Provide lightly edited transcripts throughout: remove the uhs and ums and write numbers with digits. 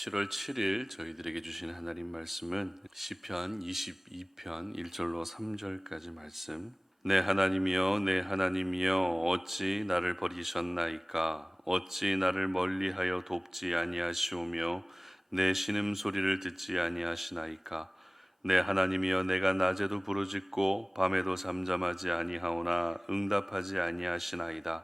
7월 7일 저희들에게 주신 하나님 말씀은 시편 22편 1절로 3절까지 말씀. 내 하나님이여 내 하나님이여 어찌 나를 버리셨나이까. 어찌 나를 멀리하여 돕지 아니하시오며 내 신음소리를 듣지 아니하시나이까. 내 하나님이여 내가 낮에도 부르짖고 밤에도 잠잠하지 아니하오나 응답하지 아니하시나이다.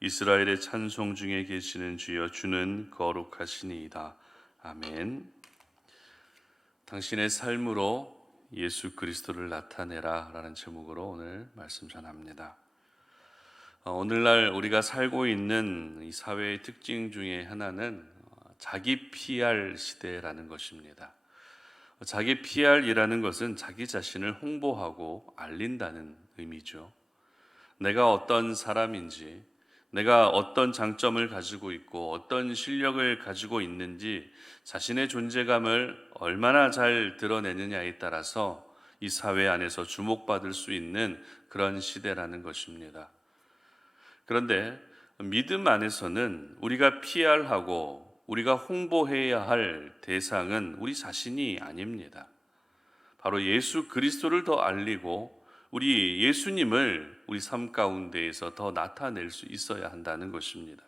이스라엘의 찬송 중에 계시는 주여 주는 거룩하시니이다. 아멘. 당신의 삶으로 예수 그리스도를 나타내라 라는 제목으로 오늘 말씀 전합니다. 오늘날 우리가 살고 있는 이 사회의 특징 중에 하나는 자기 PR 시대라는 것입니다. 자기 PR이라는 것은 자기 자신을 홍보하고 알린다는 의미죠. 내가 어떤 사람인지, 내가 어떤 장점을 가지고 있고 어떤 실력을 가지고 있는지 자신의 존재감을 얼마나 잘 드러내느냐에 따라서 이 사회 안에서 주목받을 수 있는 그런 시대라는 것입니다. 그런데 믿음 안에서는 우리가 PR하고 우리가 홍보해야 할 대상은 우리 자신이 아닙니다. 바로 예수 그리스도를 더 알리고 우리 예수님을 우리 삶 가운데에서 더 나타낼 수 있어야 한다는 것입니다.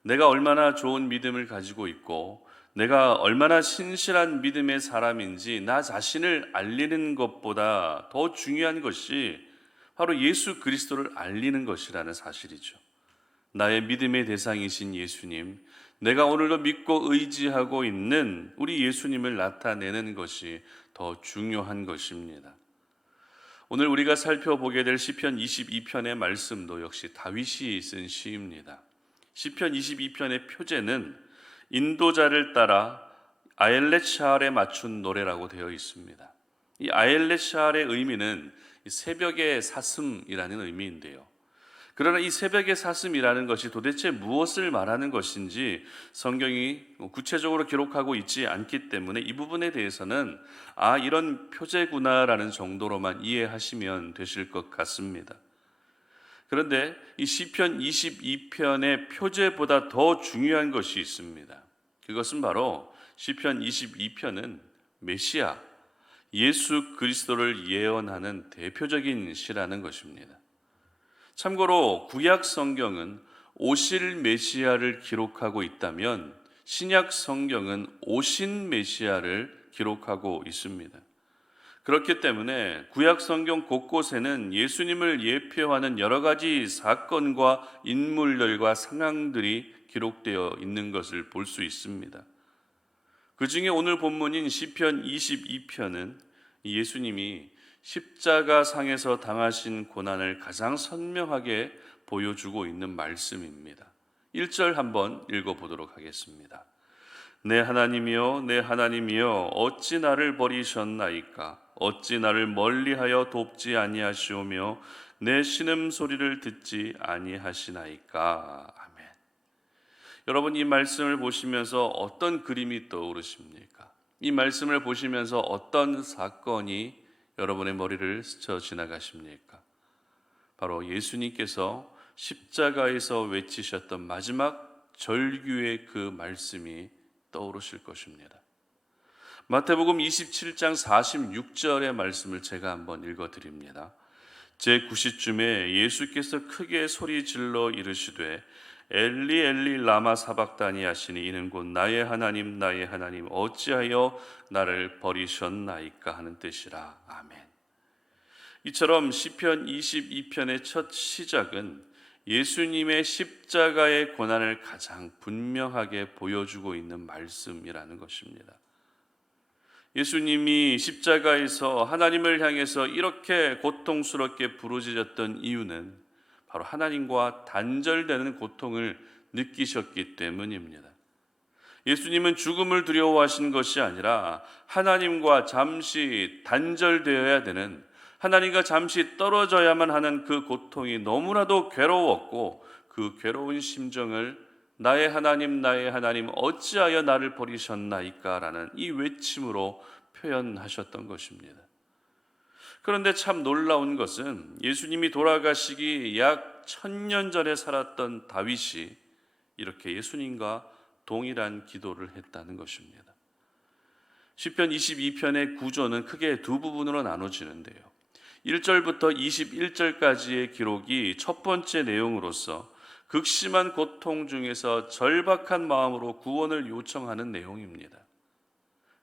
내가 얼마나 좋은 믿음을 가지고 있고 내가 얼마나 신실한 믿음의 사람인지 나 자신을 알리는 것보다 더 중요한 것이 바로 예수 그리스도를 알리는 것이라는 사실이죠. 나의 믿음의 대상이신 예수님, 내가 오늘도 믿고 의지하고 있는 우리 예수님을 나타내는 것이 더 중요한 것입니다. 오늘 우리가 살펴보게 될 시편 22편의 말씀도 역시 다윗이 쓴 시입니다. 시편 22편의 표제는 인도자를 따라 아엘렛 샤알에 맞춘 노래라고 되어 있습니다. 이 아엘렛 샤알의 의미는 새벽의 사슴이라는 의미인데요. 그러나 이 새벽의 사슴이라는 것이 도대체 무엇을 말하는 것인지 성경이 구체적으로 기록하고 있지 않기 때문에 이 부분에 대해서는 이런 표제구나라는 정도로만 이해하시면 되실 것 같습니다. 그런데 이 시편 22편의 표제보다 더 중요한 것이 있습니다. 그것은 바로 시편 22편은 메시아, 예수 그리스도를 예언하는 대표적인 시라는 것입니다. 참고로 구약 성경은 오실 메시아를 기록하고 있다면 신약 성경은 오신 메시아를 기록하고 있습니다. 그렇기 때문에 구약 성경 곳곳에는 예수님을 예표하는 여러 가지 사건과 인물들과 상황들이 기록되어 있는 것을 볼 수 있습니다. 그 중에 오늘 본문인 시편 22편은 예수님이 십자가 상에서 당하신 고난을 가장 선명하게 보여주고 있는 말씀입니다. 1절 한번 읽어보도록 하겠습니다. 내 하나님이여 내 하나님이여 어찌 나를 버리셨나이까. 어찌 나를 멀리하여 돕지 아니하시오며 내 신음소리를 듣지 아니하시나이까. 아멘. 여러분, 이 말씀을 보시면서 어떤 그림이 떠오르십니까? 이 말씀을 보시면서 어떤 사건이 여러분의 머리를 스쳐 지나가십니까? 바로 예수님께서 십자가에서 외치셨던 마지막 절규의 그 말씀이 떠오르실 것입니다. 마태복음 27장 46절의 말씀을 제가 한번 읽어드립니다. 제9시쯤에 예수께서 크게 소리 질러 이르시되 엘리 엘리 라마 사박다니 하시니 이는 곧 나의 하나님 나의 하나님 어찌하여 나를 버리셨나이까 하는 뜻이라. 아멘. 이처럼 시편 22편의 첫 시작은 예수님의 십자가의 고난을 가장 분명하게 보여주고 있는 말씀이라는 것입니다. 예수님이 십자가에서 하나님을 향해서 이렇게 고통스럽게 부르짖었던 이유는 바로 하나님과 단절되는 고통을 느끼셨기 때문입니다. 예수님은 죽음을 두려워하신 것이 아니라 하나님과 잠시 단절되어야 되는, 하나님과 잠시 떨어져야만 하는 그 고통이 너무나도 괴로웠고 그 괴로운 심정을 나의 하나님 나의 하나님 어찌하여 나를 버리셨나이까 라는 이 외침으로 표현하셨던 것입니다. 그런데 참 놀라운 것은 예수님이 돌아가시기 약 1000년 전에 살았던 다윗이 이렇게 예수님과 동일한 기도를 했다는 것입니다. 시편 22편의 구조는 크게 두 부분으로 나눠지는데요. 1절부터 21절까지의 기록이 첫 번째 내용으로서 극심한 고통 중에서 절박한 마음으로 구원을 요청하는 내용입니다.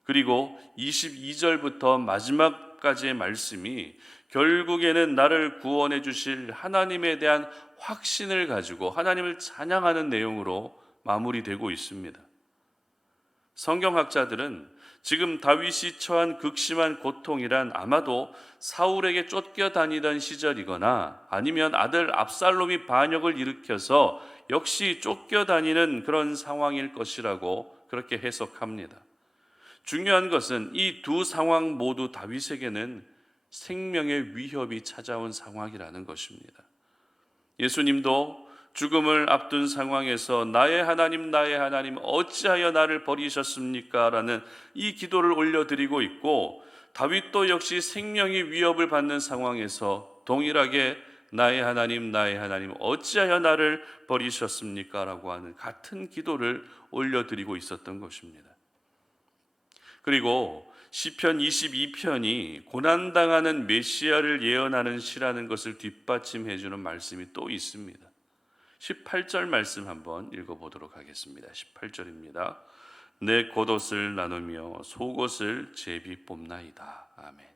그리고 22절부터 마지막까지의 말씀이 결국에는 나를 구원해 주실 하나님에 대한 확신을 가지고 하나님을 찬양하는 내용으로 마무리되고 있습니다. 성경학자들은 지금 다윗이 처한 극심한 고통이란 아마도 사울에게 쫓겨다니던 시절이거나 아니면 아들 압살롬이 반역을 일으켜서 역시 쫓겨다니는 그런 상황일 것이라고 그렇게 해석합니다. 중요한 것은 이 두 상황 모두 다윗에게는 생명의 위협이 찾아온 상황이라는 것입니다. 예수님도 죽음을 앞둔 상황에서 나의 하나님 어찌하여 나를 버리셨습니까? 라는 이 기도를 올려드리고 있고, 다윗도 역시 생명의 위협을 받는 상황에서 동일하게 나의 하나님 어찌하여 나를 버리셨습니까? 라고 하는 같은 기도를 올려드리고 있었던 것입니다. 그리고 시편 22편이 고난당하는 메시아를 예언하는 시라는 것을 뒷받침해 주는 말씀이 또 있습니다. 18절 말씀 한번 읽어보도록 하겠습니다. 18절입니다. 내 겉옷을 나누며 속옷을 제비 뽑나이다. 아멘.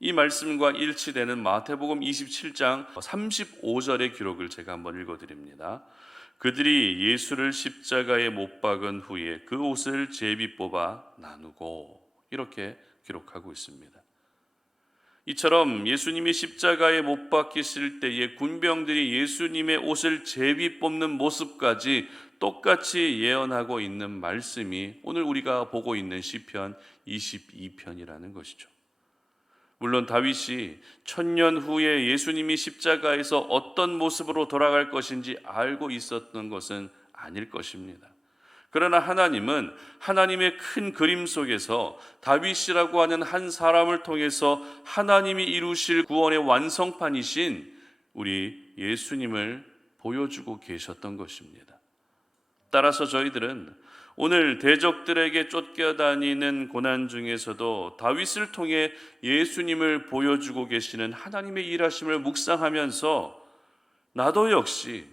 이 말씀과 일치되는 마태복음 27장 35절의 기록을 제가 한번 읽어드립니다. 그들이 예수를 십자가에 못 박은 후에 그 옷을 제비 뽑아 나누고, 이렇게 기록하고 있습니다. 이처럼 예수님이 십자가에 못 박히실 때에 군병들이 예수님의 옷을 제비 뽑는 모습까지 똑같이 예언하고 있는 말씀이 오늘 우리가 보고 있는 시편 22편이라는 것이죠. 물론 다윗이 1000년 후에 예수님이 십자가에서 어떤 모습으로 돌아갈 것인지 알고 있었던 것은 아닐 것입니다. 그러나 하나님은 하나님의 큰 그림 속에서 다윗이라고 하는 한 사람을 통해서 하나님이 이루실 구원의 완성판이신 우리 예수님을 보여주고 계셨던 것입니다. 따라서 저희들은 오늘 대적들에게 쫓겨다니는 고난 중에서도 다윗을 통해 예수님을 보여주고 계시는 하나님의 일하심을 묵상하면서 나도 역시,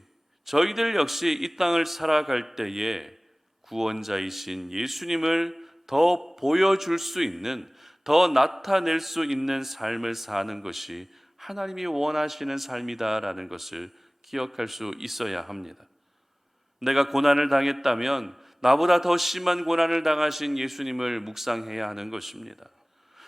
저희들 역시 이 땅을 살아갈 때에 구원자이신 예수님을 더 보여줄 수 있는, 더 나타낼 수 있는 삶을 사는 것이 하나님이 원하시는 삶이다라는 것을 기억할 수 있어야 합니다. 내가 고난을 당했다면 나보다 더 심한 고난을 당하신 예수님을 묵상해야 하는 것입니다.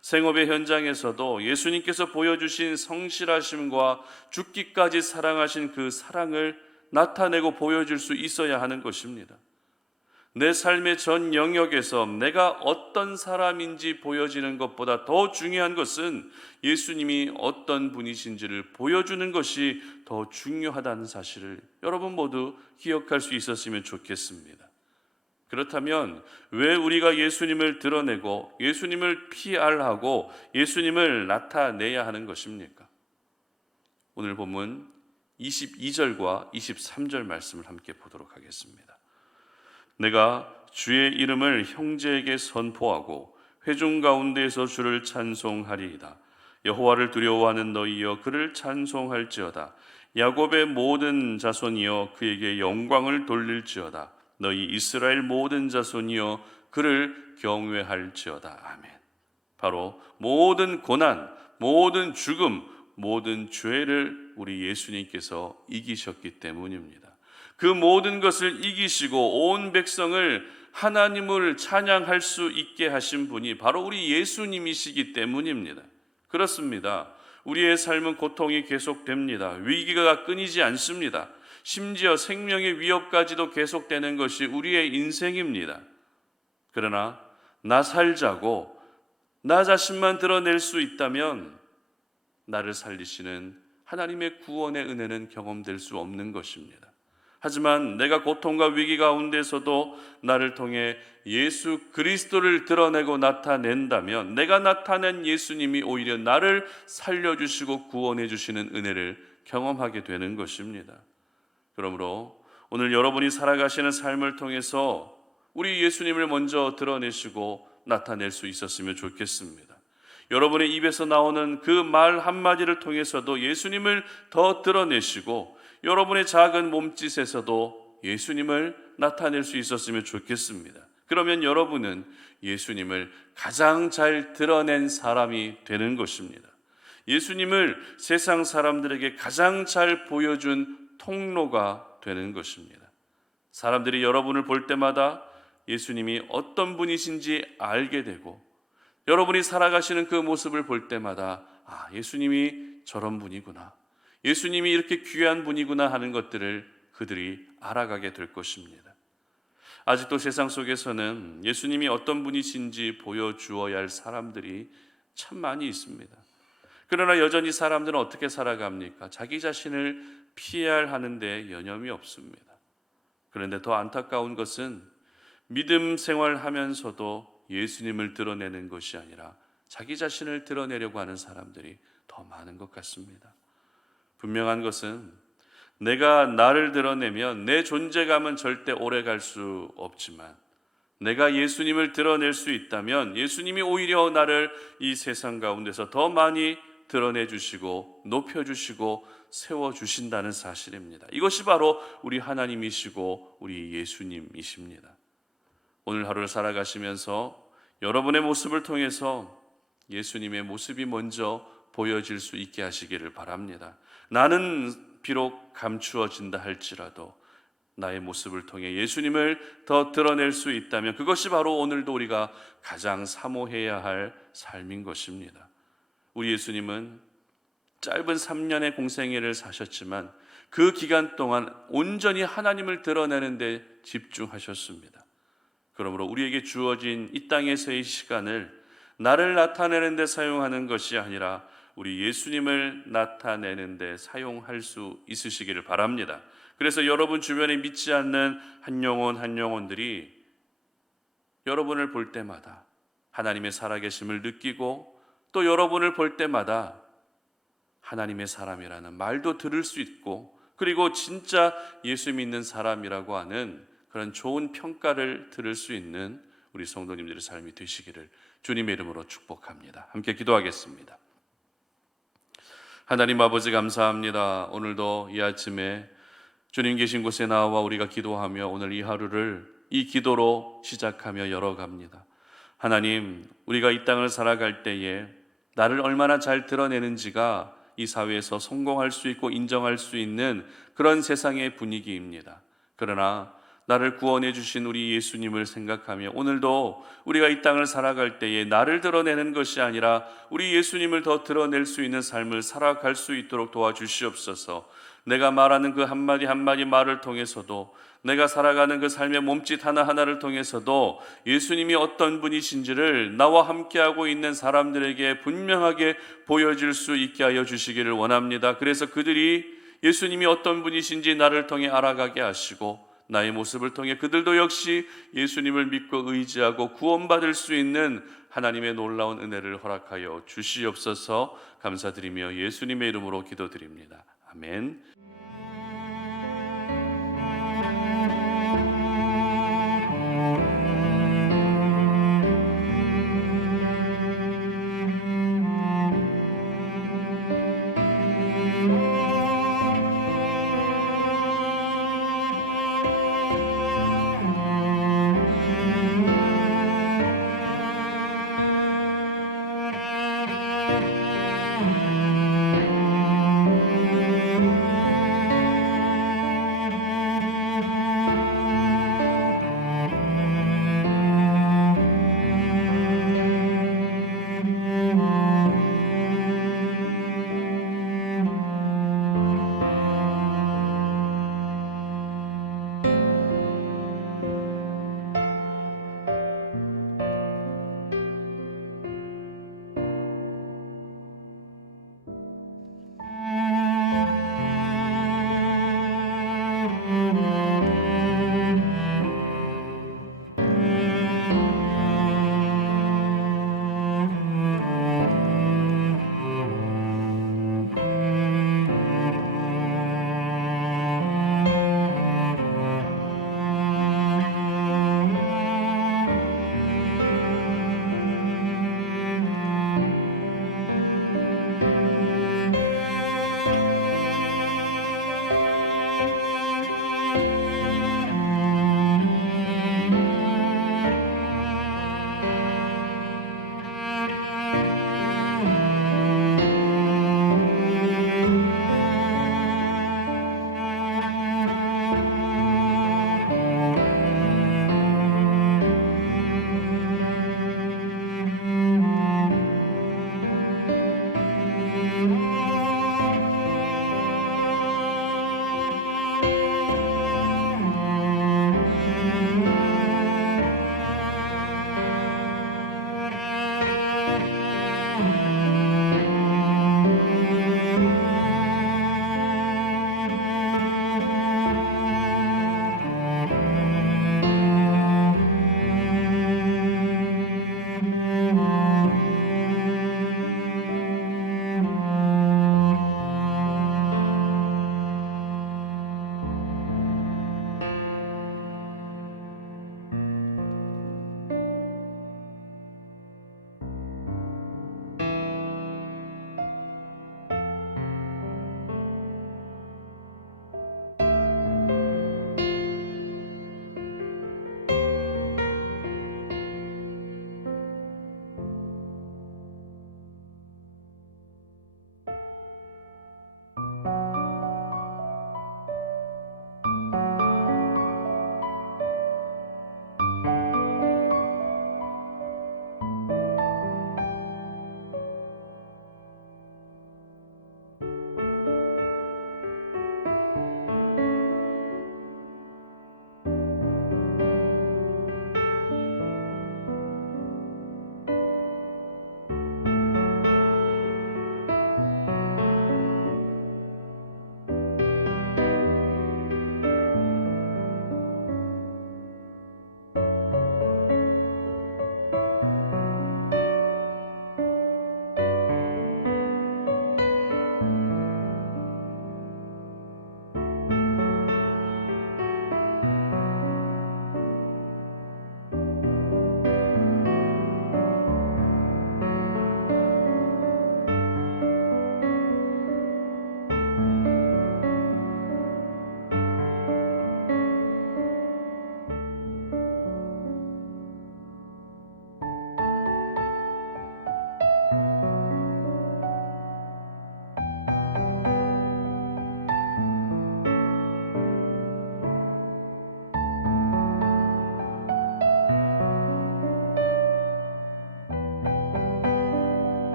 생업의 현장에서도 예수님께서 보여주신 성실하심과 죽기까지 사랑하신 그 사랑을 나타내고 보여줄 수 있어야 하는 것입니다. 내 삶의 전 영역에서 내가 어떤 사람인지 보여지는 것보다 더 중요한 것은 예수님이 어떤 분이신지를 보여주는 것이 더 중요하다는 사실을 여러분 모두 기억할 수 있었으면 좋겠습니다. 그렇다면 왜 우리가 예수님을 드러내고 예수님을 PR하고 예수님을 나타내야 하는 것입니까? 오늘 본문 22절과 23절 말씀을 함께 보도록 하겠습니다. 내가 주의 이름을 형제에게 선포하고 회중 가운데에서 주를 찬송하리이다. 여호와를 두려워하는 너희여 그를 찬송할지어다. 야곱의 모든 자손이여 그에게 영광을 돌릴지어다. 너희 이스라엘 모든 자손이여 그를 경외할지어다. 아멘. 바로 모든 고난, 모든 죽음, 모든 죄를 우리 예수님께서 이기셨기 때문입니다. 그 모든 것을 이기시고 온 백성을 하나님을 찬양할 수 있게 하신 분이 바로 우리 예수님이시기 때문입니다. 그렇습니다. 우리의 삶은 고통이 계속됩니다. 위기가 끊이지 않습니다. 심지어 생명의 위협까지도 계속되는 것이 우리의 인생입니다. 그러나 나 살자고 나 자신만 드러낼 수 있다면 나를 살리시는 하나님의 구원의 은혜는 경험될 수 없는 것입니다. 하지만 내가 고통과 위기 가운데서도 나를 통해 예수 그리스도를 드러내고 나타낸다면 내가 나타낸 예수님이 오히려 나를 살려주시고 구원해 주시는 은혜를 경험하게 되는 것입니다. 그러므로 오늘 여러분이 살아가시는 삶을 통해서 우리 예수님을 먼저 드러내시고 나타낼 수 있었으면 좋겠습니다. 여러분의 입에서 나오는 그 말 한마디를 통해서도 예수님을 더 드러내시고 여러분의 작은 몸짓에서도 예수님을 나타낼 수 있었으면 좋겠습니다. 그러면 여러분은 예수님을 가장 잘 드러낸 사람이 되는 것입니다. 예수님을 세상 사람들에게 가장 잘 보여준 통로가 되는 것입니다. 사람들이 여러분을 볼 때마다 예수님이 어떤 분이신지 알게 되고 여러분이 살아가시는 그 모습을 볼 때마다 예수님이 저런 분이구나, 예수님이 이렇게 귀한 분이구나 하는 것들을 그들이 알아가게 될 것입니다. 아직도 세상 속에서는 예수님이 어떤 분이신지 보여주어야 할 사람들이 참 많이 있습니다. 그러나 여전히 사람들은 어떻게 살아갑니까? 자기 자신을 피해하는데 여념이 없습니다. 그런데 더 안타까운 것은 믿음 생활하면서도 예수님을 드러내는 것이 아니라 자기 자신을 드러내려고 하는 사람들이 더 많은 것 같습니다. 분명한 것은 내가 나를 드러내면 내 존재감은 절대 오래 갈 수 없지만 내가 예수님을 드러낼 수 있다면 예수님이 오히려 나를 이 세상 가운데서 더 많이 드러내 주시고 높여 주시고 세워 주신다는 사실입니다. 이것이 바로 우리 하나님이시고 우리 예수님이십니다. 오늘 하루를 살아가시면서 여러분의 모습을 통해서 예수님의 모습이 먼저 보여질 수 있게 하시기를 바랍니다. 나는 비록 감추어진다 할지라도 나의 모습을 통해 예수님을 더 드러낼 수 있다면 그것이 바로 오늘도 우리가 가장 사모해야 할 삶인 것입니다. 우리 예수님은 짧은 3년의 공생애를 사셨지만 그 기간 동안 온전히 하나님을 드러내는 데 집중하셨습니다. 그러므로 우리에게 주어진 이 땅에서의 시간을 나를 나타내는 데 사용하는 것이 아니라 우리 예수님을 나타내는 데 사용할 수 있으시기를 바랍니다. 그래서 여러분 주변에 믿지 않는 한 영혼들이 여러분을 볼 때마다 하나님의 살아계심을 느끼고 또 여러분을 볼 때마다 하나님의 사람이라는 말도 들을 수 있고 그리고 진짜 예수 믿는 사람이라고 하는 그런 좋은 평가를 들을 수 있는 우리 성도님들의 삶이 되시기를 주님의 이름으로 축복합니다. 함께 기도하겠습니다. 하나님 아버지 감사합니다. 오늘도 이 아침에 주님 계신 곳에 나와 우리가 기도하며 오늘 이 하루를 이 기도로 시작하며 열어갑니다. 하나님, 우리가 이 땅을 살아갈 때에 나를 얼마나 잘 드러내는지가 이 사회에서 성공할 수 있고 인정할 수 있는 그런 세상의 분위기입니다. 그러나 나를 구원해 주신 우리 예수님을 생각하며 오늘도 우리가 이 땅을 살아갈 때에 나를 드러내는 것이 아니라 우리 예수님을 더 드러낼 수 있는 삶을 살아갈 수 있도록 도와주시옵소서. 내가 말하는 그 한마디 한마디 말을 통해서도 내가 살아가는 그 삶의 몸짓 하나하나를 통해서도 예수님이 어떤 분이신지를 나와 함께하고 있는 사람들에게 분명하게 보여줄 수 있게 하여 주시기를 원합니다. 그래서 그들이 예수님이 어떤 분이신지 나를 통해 알아가게 하시고 나의 모습을 통해 그들도 역시 예수님을 믿고 의지하고 구원받을 수 있는 하나님의 놀라운 은혜를 허락하여 주시옵소서. 감사드리며 예수님의 이름으로 기도드립니다. 아멘.